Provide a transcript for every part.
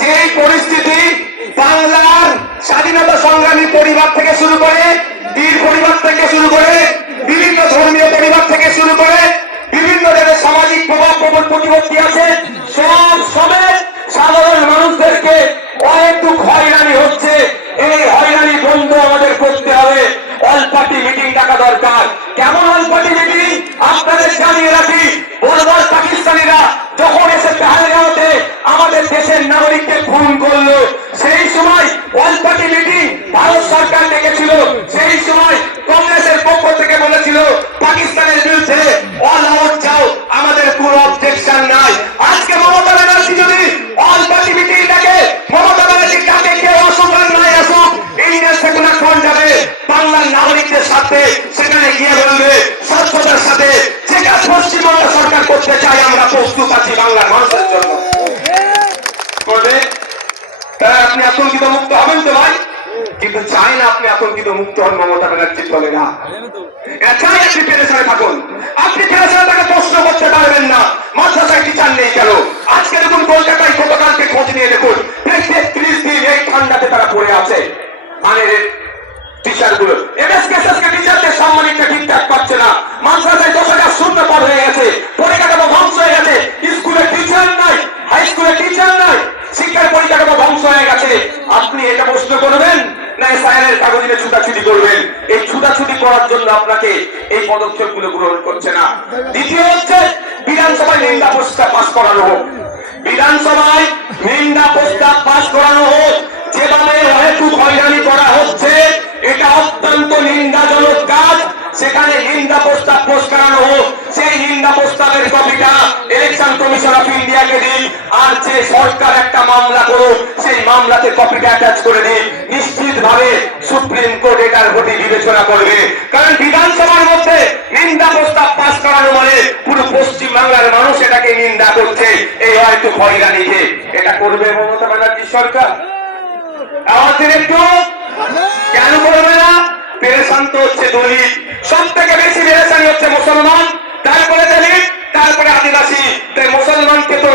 যে পরিস্থিতি বাংলার স্বাধীনতা সংগ্রামী পরিবার থেকে শুরু করে বীর পরিবার থেকে শুরু করে বিভিন্ন ধর্মীয় পরিবার থেকে শুরু করে বিভিন্ন যাদের সামাজিক প্রভাব প্রতিপত্তি আছে সবে সাধারণ মানুষদেরকে অনেক হয়রানি হচ্ছে। এই হয়রানি বন্ধ আমাদের করতে হবে। অল পার্টি মিটিং ডাকা দরকার। কেমন অল পার্টি মিটিং আপনাদের জানিয়ে রাখি, বর্বর পাকিস্তানিরা যখন এসে পেহেলগাঁওতে আমাদের দেশের নাগরিককে খুন করলো, সেই সময় অল পার্টি মিটিং ভারত সরকার ডেকেছিল। সেই সময় কংগ্রেসের পক্ষ থেকে বলেছিল পাকিস্তানের বিরুদ্ধে অল আউট যাও, আমাদের কোনো অবজেকশন নাই। আজকে মমতা ব্যানার্জি যদি অল পার্টি মিটিং ডাকে, মমতা ব্যানার্জি ডাকে কেউ আসুক আর নাই আসুক, ইন্ডিয়ান সেকুলার ফ্রন্ট যাবে বাংলার নাগরিকদের সাথে, সেখানে গিয়ে বলবে স্বচ্ছতার সাথে যে কাজ পশ্চিমবঙ্গ সরকার করতে চায় আমরা প্রস্তুত আছি বাংলার মানুষের জন্য। করবে তারা আপনি আতঙ্কিত মুক্ত হবেন তো ভাই, কিন্তু চাই না আপনি আতঙ্কিত মুক্ত হন মমতা ব্যানার্জি চলে না। এরা চাই আপনি পেরেশানে থাকুন। আপনি পেরেশানে তাকে প্রশ্ন করতে পারবেন না মাদ্রাসায় টিচার নেই কেন। আজকে দেখুন কলকাতায় গতকালকে খোঁজ নিয়ে দেখুন 30 দিন এই ঠান্ডাতে তারা পড়ে আছে। মানে টিচার গুলো টিচারদের সম্মানিকটা ঠিকঠাক পাচ্ছে না। মাদ্রাসায় 10,000 শূন্য পদ হয়ে গেছে, পরিকাঠামো ধ্বংস হয়ে গেছে, স্কুলে টিচার নাই, হাই স্কুলে টিচার নাই, শিক্ষার পরিকাঠামো ধ্বংস হয়ে গেছে। আপনি এটা প্রশ্ন করবেন না সায়ের কাগজে ছুটাছুটি করবেন? এই ছুটাছুটি করার জন্য আপনাকে এই পদক্ষেপ গুলো গ্রহণ করছে না। দ্বিতীয় হচ্ছে বিধানসভায় নিন্দা প্রস্তাব পাস করানো হোক। বিধানসভায় নিন্দা প্রস্তাব পাস করানো হোক। যেভাবে অহেতুক হয়রানি করা হচ্ছে এটা অত্যন্ত নিন্দাজনক কাজ। সেখানে নিন্দা প্রস্তাব পোস্ট করানো হোক। সেই নিন্দা প্রস্তাবের কপিটা ইলেকশন কমিশন অফ ইন্ডিয়াকে দিন, আর যে সরকার একটা মামলা করুক সেই মামলাতে কপিটা অ্যাটাচ করে দিন। নিশ্চিত ভাবে সুপ্রিম কোর্ট এটার প্রতি বিবেচনা করবে। কারণ বিধানসভার মধ্যে নিন্দা প্রস্তাব পাস করানো মানে পুরো পশ্চিম বাংলার মানুষ এটাকে নিন্দা করছে। এই হয়তো হয়রানিকে এটা করবে মমতা ব্যানার্জি সরকার। আমাদের একটু কেন করবে না? পেরেশান তো হচ্ছে দলিত, সব থেকে বেশি পেরেশানি হচ্ছে মুসলমান, তারপরে দলিত, তারপরে আদিবাসী। তাই মুসলমানকে তো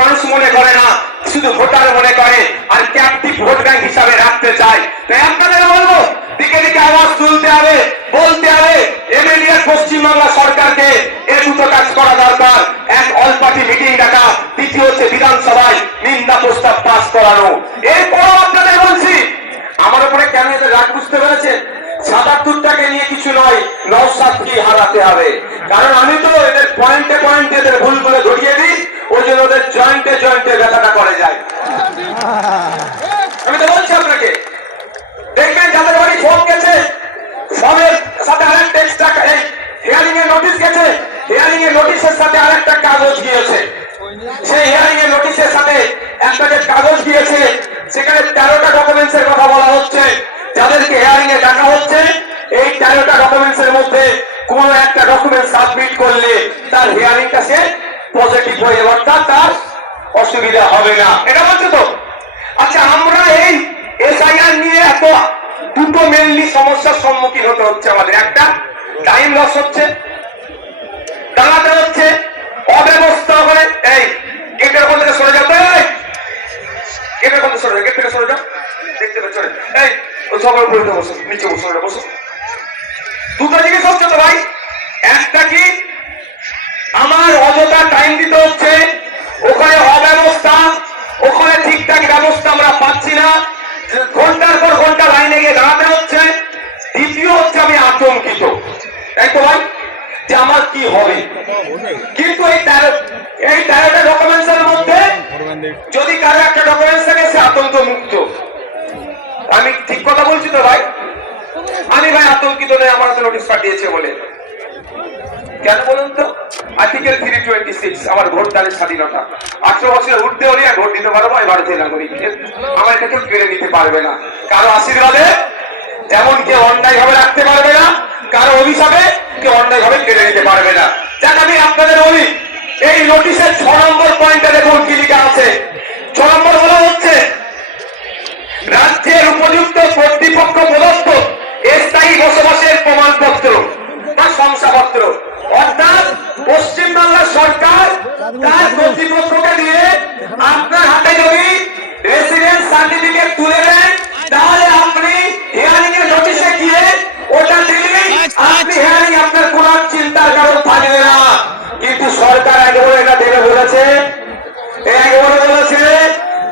মানুষ মনে করে না, শুধু ভোটার মনে করে আর ক্যাপটিভ ভোট ব্যাংক হিসাবে রাখতে চায়। তাই আপনাদের বলবো দিকে দিকে আওয়াজ তুলতে হবে, বলতে হবে এমএলএ পশ্চিমবাংলা সরকারকে এ দুটো কাজ করা দরকার। এক অল পার্টি মিটিং ডাকা, দ্বিতীয় হচ্ছে বিধানসভায় নিন্দা প্রস্তাব পাস করানো। এরপরও আপনাদের বলছি আমার উপরে কেন এদের রাগ বুঝতে পেরেছেন? ৭৭টাকে নিয়ে কিছু নয়, নওশাদকে হারাতে হবে। কারণ আমি তো এদের পয়েন্টে পয়েন্টে এদের ভুলগুলো ধরিয়ে দিই, ওই জন্য ওদের জয়েন্টে জয়েন্টে ব্যথাটা করে যায়। আমি তো বলছি আপনাকে, দেখবেন যাদের বাড়ি ফোন গেছে সবের সাথে আরেকটা এক্সট্রা হিয়ারিং এর নোটিশ গেছে, হিয়ারিং এর নোটিশের সাথে আরেকটা কাগজ গিয়েছে। সেই হিয়ারিং এর নোটিশের সাথে একটা যে কাগজ গিয়েছে সেখানে 13টা ডকুমেন্টস এর কথা বলা হচ্ছে। যাদেরকে হিয়ারিং এ ডাকা হচ্ছে এই 13টা ডকুমেন্টস এর মধ্যে কোন একটা ডকুমেন্ট সাবমিট করলে তার হিয়ারিংটা সে পজিটিভ হয়ে যাবে, অর্থাৎ তার অসুবিধা হবে না। এটা বলছে তো। আচ্ছা, আমরা এই এসআইআর নিয়ে এত দুটো মেনলি সমস্যার সম্মুখীন হতে হচ্ছে আমাদের। একটা টাইম লস হচ্ছে, দাঁড়াতে হচ্ছে, অব্যবস্থা করে এই গেটের ওখান থেকে সরে যাবে, গেটের ওখান থেকে সরে যাও, গেট থেকে সরে যাও, দেখতে পাচ্ছ এই সবার উপরে বসো, নিচে বসো, বসো। দুটো জিনিস হচ্ছে তো ভাই। একটা কি আমার অযথা টাইম দিতে হচ্ছে, ওখানে অব্যবস্থা, ওখানে ঠিকঠাক ব্যবস্থা আমরা পাচ্ছি না, ঘন্টার পর ঘন্টা লাইনে গিয়ে দাঁড়াতে হচ্ছে। দ্বিতীয় হচ্ছে আমি আতঙ্কিত, তাই তো ভাই, যে আমার কি হবে। কিন্তু এই 13টা ডকুমেন্টস এর মধ্যে যদি কারো একটা ডকুমেন্টস থাকে সে আতঙ্ক মুক্ত। আমি ঠিক কথা বলছি তো ভাই? আমি ভাই আতঙ্কিত নয় আমার তো নোটিশ পাঠিয়েছে বলে। কেন বলুন তো? আর্টিকেল 326 আমার ভোটদানের স্বাধীনতা। 18 বছরের ঊর্ধ্বে হলে ভোট দিতে পারবো এই ভারতীয় নাগরিক। আমার এটা কেউ কেড়ে নিতে পারবে না। কারো আশীর্বাদে যেমন কেউ অন্যায় ভাবে রাখতে পারবে না, কারো অভিশাপে কেউ অন্যায় ভাবে কেড়ে নিতে পারবে না। যাক আমি আপনাদের বলি, এই নোটিশের 6 নম্বর পয়েন্টে দেখুন কি লেখা আছে। 6 নম্বর বলা হচ্ছে রাজ্যের উপযুক্ত কর্তৃপক্ষ প্রদত্ত স্থায়ী বসবাসের প্রমাণপত্র বা শংসাপত্র, অর্থাৎ পশ্চিমবাংলা সরকার তার কর্তৃপক্ষকে দিয়ে আপনার হাতে যদি সরকার একবারে এটা দেবে বলেছে, একবারে বলেছে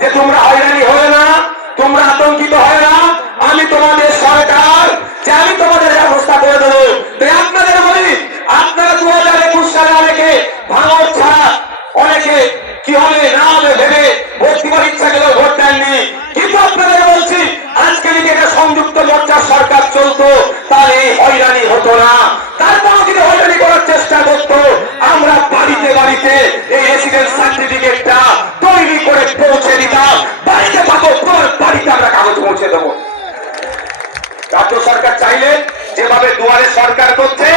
যে তোমরা হয়রানি হয় না, তোমরা আতঙ্কিত হয় না, আমি তোমাদের সরকার, যে আমি তোমাদের ব্যবস্থা করে দেবো। তাই আপনাদের বলি, আপনারা 2021 সালে অনেকে ভাঙর ছাড়া, অনেকে কি হবে না হবে ভেবে ভোট দিবার ইচ্ছা গেলেও ভোট দেননি। কিন্তু আপনাদের বলছি, আজকে যদি এটা সংযুক্ত মোর্চার সরকার চলতো তাহলে এই হয়রানি হতো না। তারপরও যদি হয়রানি করার চেষ্টা করতো, আমরা বাড়িতে বাড়িতে এই রেসিডেন্স সার্টিফিকেটটা তৈরি করে পৌঁছে দিতাম। বাড়িতে থাকো, তোমার বাড়িতে আমরা কাগজ পৌঁছে দেবো। রাজ্য সরকার চাইলে যেভাবে দুয়ারে সরকার করছে,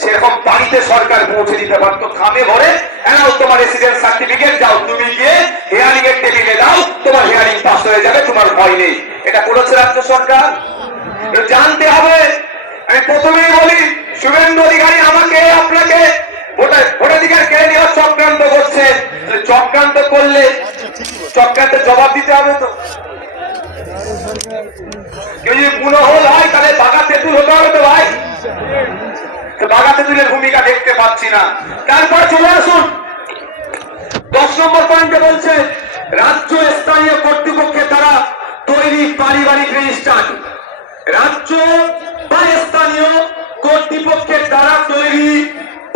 সেরকম বাড়িতে সরকার পৌঁছে দিতে পারতো। খামে ভরে এনাও তোমার রেসিডেন্স সার্টিফিকেট, যাও তুমি গিয়ে হিয়ারিং এর টেবিলে দাও, তোমার হিয়ারিং পাস হয়ে যাবে, তোমার ভয় নেই। এটা করেছে রাজ্য সরকার। জানতে হবে, আমি প্রথমেই বলি, শুভেন্দু অধিকারী আমাকে আপনাকে ভোটাধিকার কেড়ে নেওয়ার চক্রান্ত করছে। চক্রান্ত করলে চক্রান্তের জবাব দিতে হবে তো। কেউ যদি পুনঃহল হয় তাহলে বাঘা তেঁতুল হতে হবে তো ভাই। বাঘা তেঁতুলের ভূমিকা দেখতে পাচ্ছি না। তারপর চলে আসুন 10 নম্বর পয়েন্টে বলছে, রাজ্য স্থানীয় কর্তৃপক্ষের দ্বারা তৈরি পারিবারিক রেজিস্ট্রার। রাজ্য বা স্থানীয় কর্তৃপক্ষের দ্বারা তৈরি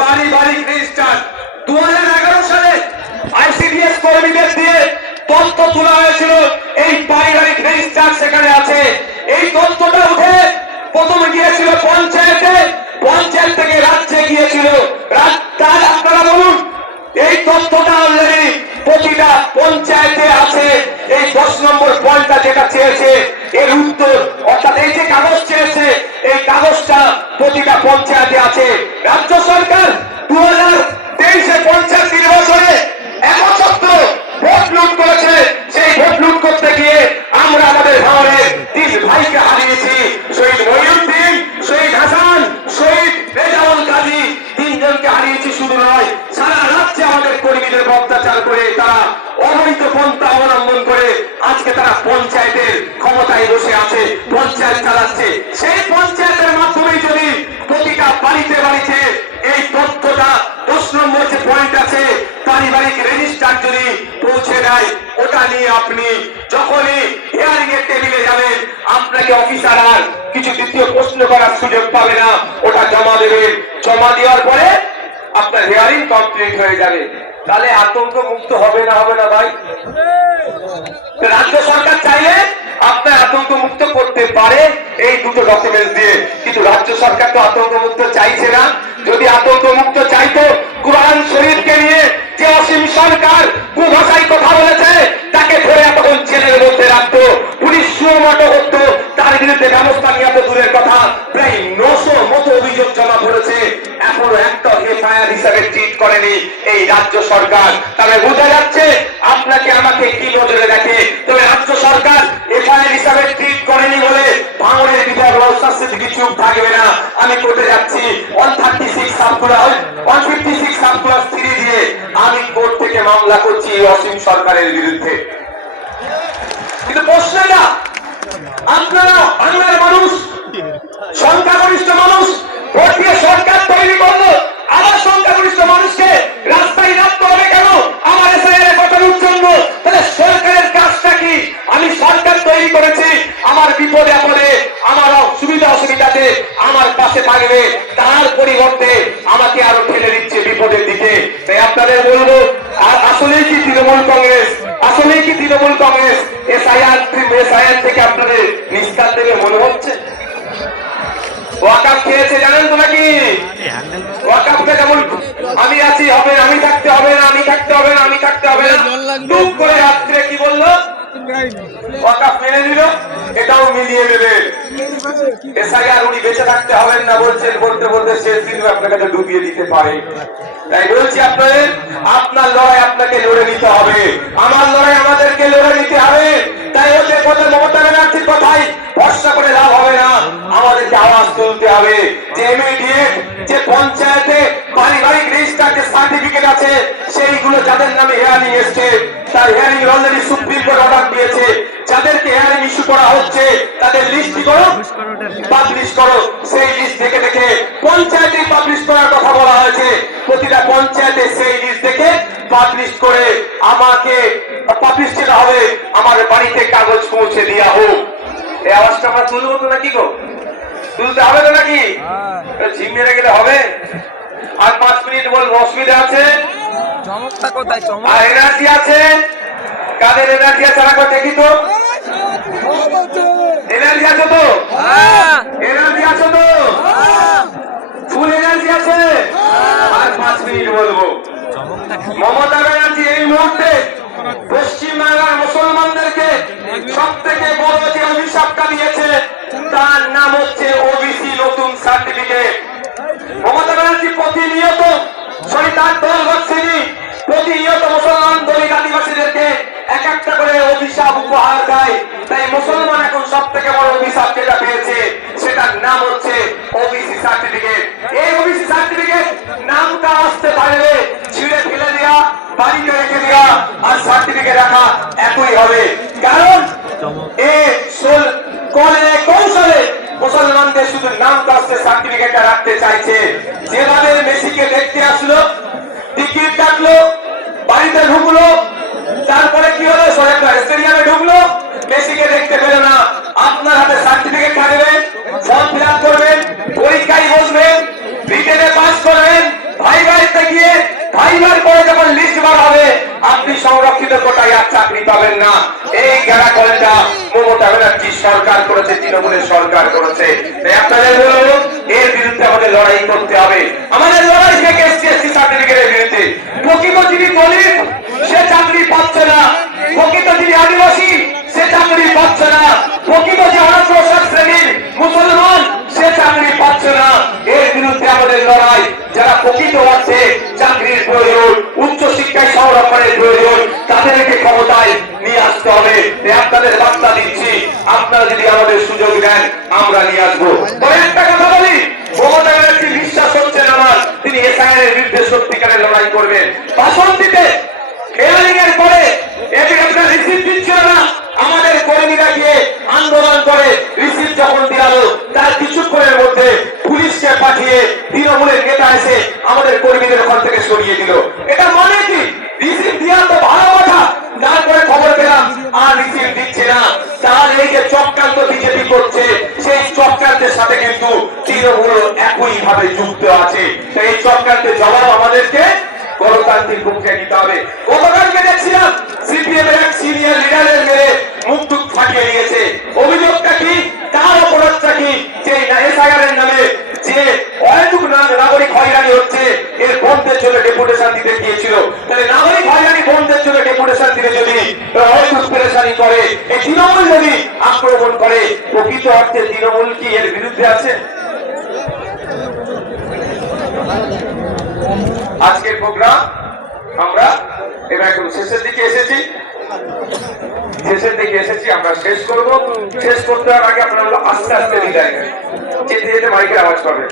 পারিবারিক রেজিস্ট্রার 2011 সালে আইসিডিএস কর্মীদের দিয়ে তথ্য তোলা হয়েছিল। এই পারিবারিক রেজিস্ট্রার সেখানে আছে। এই তথ্যটা উঠে প্রথমে গিয়েছিল পঞ্চায়েতে, পঞ্চায়েত থেকে রাজ্যে গিয়েছিল। তার আপনারা বলুন, এই তথ্যটা অলরেডি প্রতিটা পঞ্চায়েতে আছে। এই 10 নম্বর পয়েন্টটা যেটা চেয়েছে এর উত্তর, অর্থাৎ এই যে কাগজ চেয়েছে, এই কাগজটা প্রতিটা পঞ্চায়েতে আছে। রাজ্য সরকার 2023-এ পঞ্চায়েত নির্বাচনে একচ্ছত্র ভোট লুট করেছে। সেই ভোট লুট করতে গিয়ে আমরা আমাদের ভাঙড়ের 3 ভাইকে হারিয়েছি। শহীদ মহিউদ্দিন, শহীদ হাসান, শহীদ রেজাউল কাজী, 3 জনকে হারিয়েছি। শুধু নয়, সারা রাজ্যে আমাদের কর্মীদের অত্যাচার করে, তারা অবৈধ পন্থা অবলম্বন করে আজকে তারা পঞ্চায়েতের ক্ষমতায় বসে আছে, পঞ্চায়েত চালাচ্ছে। সেই পঞ্চায়েতের মাধ্যমে যদি প্রতিটা বাড়িতে বাড়িতে এই তথ্যটা 10 নম্বর যে পয়েন্ট আছে পারিবারিক রেজিস্টার যদি পৌঁছে দেয়, ওটা নিয়ে আপনি যখনই হিয়ারিং এর টেবিলে যাবেন, আপনাকে অফিসার আর কিছু দ্বিতীয় প্রশ্ন করার সুযোগ পাবে না। ওটা জমা দেবেন, জমা দেওয়ার পরে আপনার হিয়ারিং কমপ্লিট হয়ে যাবে। তাহলে আতঙ্ক মুক্ত হবে না, হবে না ভাই? রাজ্য সরকার চাইলে আপনার আতঙ্ক মুক্ত করতে পারে এই দুটো ডকুমেন্টস দিয়ে, কিন্তু রাজ্য সরকার তো আতঙ্ক মুক্ত চাইছে না। যদি আতঙ্ক মুক্ত চাইতো, কোরআন শরীফকে নিয়ে যে অসীম সরকার কুভাষায় কথা বলেছে, তাকে ধরে এতক্ষণ জেলের মধ্যে রাখতো, পুলিশ সুমোটো করতো, তার বিরুদ্ধে ব্যবস্থা নিয়ে এত দূরের কথা, প্রায় 900 মতো অভিযোগ জমা পড়েছে, এখনো একটা এফআইআর হিসাবে ট্রিট করেনি এই রাজ্য সরকার। তবে বোঝা যাচ্ছে আপনাকে আমাকে কি নজরে দেখে। তবে রাজ্য সরকার এফআইআর হিসাবে ট্রিট করেনি বলে ভাঙড়ের বিধায়ক রওশন সিদ্দিকী চুপ থাকবে না। আমি কোর্টে যাচ্ছি 156 সার্কুলার 3 দিয়ে আমি কোর্ট থেকে মামলা করছি অসীম সরকারের বিরুদ্ধে। কিন্তু প্রশ্নটা, আপনারা বাংলার মানুষ, সংখ্যাগরিষ্ঠ মানুষ ভোট দিয়ে সরকার তৈরি করলো, আবার সংখ্যাগরিষ্ঠ মানুষকে রাস্তায় নামতে হবে কেন? আমার এসআইআর গঠনের জন্য। তাহলে সরকারের কাজটা কি? আমি সরকার তৈরি করেছি, আমার বিপদে আপদে, আমার সুবিধা অসুবিধাতে আমার পাশে থাকবে, তার পরিবর্তে আমাকে আরো ঠেলে দিচ্ছে বিপদের দিকে। তাই আপনাদের বলবো, আর আসলেই কি তৃণমূল কংগ্রেস, আসলেই কি তৃণমূল কংগ্রেস এসআইআর থেকে আপনাদের নিস্তার দেবে মনে হচ্ছে? ওয়াকাফ খেয়েছে জানেন তো নাকি? ওয়াকাফকে যেমন আমি আছি হবে, আমি থাকতে হবে না, আমি থাকতে হবে না, আমি থাকতে হবে না, টুক করে রাত্রে কি বললো? ওয়াকাফ মেনে নিল, এটাও মিলিয়ে নেবে। এসআইআর উনি বেঁচে থাকতে হবেন না বলছেন, বলতে বলতে শেষ দিন আপনাকে ডুবিয়ে দিতে পারে। তাই বলছি আপনাদের, আপনার লড়াই আপনাকে লড়ে নিতে হবে, আমার লড়াই আমাদেরকে লড়ে নিতে হবে। তাই ওদের কথা, মমতা ব্যানার্জির কথাই ভরসা করে লাভ হবে না, আমাদেরকে আওয়াজ তুলতে হবে যে ইমিডিয়েট যে পঞ্চায়েতে পারিবারিক রেজিস্টার যে সার্টিফিকেট আছে, সেইগুলো যাদের নামে হিয়ারিং এসছে, তার hearing already supreme court order দিয়েছে, যাদেরকে হিয়ারিং ইস্যু ইস্যু করা হচ্ছে তাদের লিস্ট কি করো, পাবলিশ করো। সেই লিস্ট দেখে দেখে পঞ্চায়েতে পাবলিশ করার কথা বলা হয়েছে। প্রতিটা পঞ্চায়েতে সেই লিস্ট দেখে পাবলিশ করে আমাকে পাবলিশ যেটা হবে আমার বাড়িতে কাগজ পৌঁছে দেওয়া হোক। এই আওয়াজটা আমরা তুলবো তো নাকি গো? তুলতে হবে তো নাকি? ঝিম মেরে গেলে হবে? আর 5 মিনিট বলবো, অসুবিধা আছে? চমকটা কোথায়? চমক আর এনার্জি আছে? কাদের এনার্জি আছে রাখো দেখি তো। এনার্জি আছে তো? এনার্জি আছে তো? ফুল এনার্জি আছে? আর 5 মিনিট বলবো। মমতা ব্যানার্জি এই মুহূর্তে পশ্চিমবাংলার মুসলমানদেরকে সব থেকে বড় যে অভিশাপটা দিয়েছে তার নাম হচ্ছে ওবিসি নতুন সার্টিফিকেট। মমতা ব্যানার্জি প্রতিনিয়ত তার দল বাচ্চানি প্রতিনিয়ত মুসলমান দলিত আদিবাসীদেরকে এক একটা করে অভিশাপ উপহার দেয়। তাই মুসলমান এখন সব থেকে বড় অভিশাপ যেটা পেয়েছে সেটার নাম হচ্ছে ওবিসি সার্টিফিকেট। এই ওবিসি সার্টিফিকেট নামটা আসতে পারবে ছিঁড়ে ফেলে দেওয়া, বাড়িতে রেখে দেওয়া আর সার্টিফিকেট রাখা একই হবে। কারণ কৌশলে মুসলমানদের শুধু নাম কাস্তে সার্টিফিকেটটা রাখতে চাইছে। যেভাবে মেসিকে দেখতে আসলো, টিকিট কাটলো, বাড়িতে ঢুকলো, তারপরে কি হলো স্টেডিয়ামে ঢুকলো, মেসিকে দেখতে পেল না। আপনার হাতে সার্টিফিকেট থাকবে, ফর্ম ফিল আপ করবেন, পরীক্ষায় বসবেন, রিটেনে পাস করবেন, ভাইভাতে গিয়ে ভাইবার পরে যখন লিস্ট বার হবে আপনি সংরক্ষিত কোটায় আর চাকরি পাবেন না। এই গ্যারাকলটা মমতা ব্যানার্জি সরকার করেছে, তৃণমূলের সরকার করেছে। তাই আপনাদের বলবো এর বিরুদ্ধে আমাদের লড়াই করতে হবে। আমাদের লড়াই থেকে এসসি সার্টিফিকেটের বিরুদ্ধে। প্রকৃত যিনি দলিত সে চাকরি পাচ্ছে না, প্রকৃত যিনি আদিবাসী সে চাকরি পাচ্ছে না, প্রকৃত যে অনগ্রসর শ্রেণীর মুসলমান সে চাকরি পাচ্ছে না। এর বিরুদ্ধে আমাদের লড়াই। যারা প্রকৃত অর্থে চাকরির প্রয়োজন, উচ্চ শিক্ষায় সংরক্ষণের প্রয়োজন, তাদেরকে ক্ষমতায় নিয়ে আসতে হবে। আপনাদের বার্তা দিচ্ছি, আপনারা যদি আমাদের সুযোগ দেন আমরা নিয়ে আসবো। তবে একটা কথা বলি, মমতা ব্যানার্জি বিশ্বাস হচ্ছে না আমার তিনি এসআইআর এর বিরুদ্ধে সত্যিকারের লড়াই করবেন। ভাষণ দিতে হেয়ারিং এর পরে একটা রিসিপ্ট দিচ্ছিল না, আমাদের কর্মীরা গিয়ে আন্দোলন করে রিসিপ্ট যখন দিলালো তার কিছুক্ষণের মধ্যে পুলিশকে পাঠিয়ে তৃণমূলের নেতা এসে আমাদের কর্মীদের ওখান থেকে সরিয়ে দিল। এটা মানে কি? রিসিপ্ট দেওয়া তো ভালো কথা, তারপরে খবর পেলাম আর রিসিপ্ট দিচ্ছে না। তার এই যে চক্রান্ত বিজেপি করছে সেই চক্রান্তের সাথে কিন্তু তৃণমূল একই ভাবে যুক্ত আছে। তাই এই চক্রান্তের জবাব আমাদেরকে গণতান্ত্রিক ভূমিকা নিতে হবে। গতকালকে দেখছিলাম সিপিএম এর এক সিনিয়র লিডারের মেরে মুখ টুক ফাটিয়ে দিয়েছে। অভিযোগটা কি? তার অপরাধটা কি? যে এসআইআর এর নামে যে অহেতুক নাগরিক হয়রানি হচ্ছে এর বন্ধের জন্য ডেপুটেশন দিতে গিয়েছিল। তাহলে নাগরিক হয়রানি বন্ধের জন্য ডেপুটেশন দিলে যদি অহেতুক পেরেশানি করে, এই তৃণমূল যদি আক্রমণ করে, প্রকৃত অর্থে তৃণমূল কি এর বিরুদ্ধে আছে? আজকের প্রোগ্রাম আমরা এবার এখন শেষের দিকে এসেছি, আমরা শেষ করব। শেষ করতে হওয়ার আগে আপনারা আস্তে আস্তে বিদায় নেন, যেতে যেতে মাইকের আওয়াজ পাবেন।